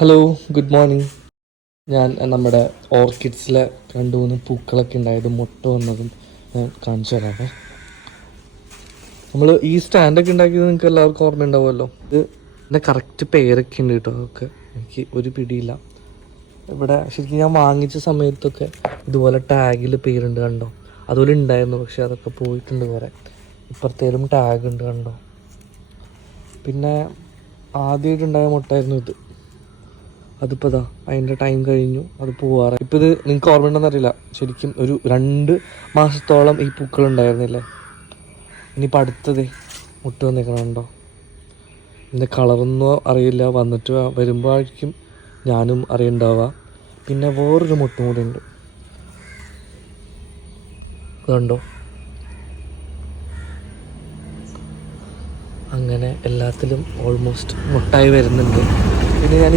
Hello, good morning. ഞാൻ നമ്മുടെ ഓർക്കിഡ്സിലെ 2-3 പൂക്കളൊക്കെ ഉണ്ടായതും മുട്ട വന്നതും ഞാൻ കാണിച്ചു തരാമേ. നമ്മൾ ഈ സ്റ്റാൻഡൊക്കെ ഉണ്ടാക്കിയത് നിങ്ങൾക്ക് എല്ലാവർക്കും ഓർമ്മ ഉണ്ടാവുമല്ലോ. ഇത് എൻ്റെ കറക്റ്റ് പേരൊക്കെ ഉണ്ട് കേട്ടോ. അതൊക്കെ എനിക്ക് ഒരു പിടിയില്ല. ഇവിടെ ശരിക്കും ഞാൻ വാങ്ങിച്ച സമയത്തൊക്കെ ഇതുപോലെ ടാഗിൽ പേരുണ്ട് കണ്ടോ. അതുപോലെ ഉണ്ടായിരുന്നു, പക്ഷെ അതൊക്കെ പോയിട്ടുണ്ട് കുറേ. ഇപ്പുറത്തേലും ടാഗ് ഉണ്ട് കണ്ടോ. പിന്നെ ആദ്യമായിട്ടുണ്ടായ മുട്ടായിരുന്നു ഇത്. അതിപ്പോൾ ഇതാ അതിൻ്റെ ടൈം കഴിഞ്ഞു, അത് പോവാറ്. ഇപ്പോൾ ഇത് നിങ്ങൾക്ക് ഓർമ്മയുണ്ടെന്നറിയില്ല, ശരിക്കും ഒരു 2 മാസത്തോളം ഈ പൂക്കൾ ഉണ്ടായിരുന്നില്ലേ. ഇനിയിപ്പോൾ അടുത്തത് മുട്ട വന്നിരിക്കണുണ്ടോ. ഇതിൻ്റെ കളറൊന്നും അറിയില്ല, വന്നിട്ട് വരുമ്പോഴായിരിക്കും ഞാനും അറിയണ്ടാവുക. പിന്നെ വേറൊരു മുട്ടും കൂടി ഉണ്ട്, അതുണ്ടോ. അങ്ങനെ എല്ലാത്തിലും ഓൾമോസ്റ്റ് മുട്ടായി വരുന്നുണ്ട്. പിന്നെ ഞാൻ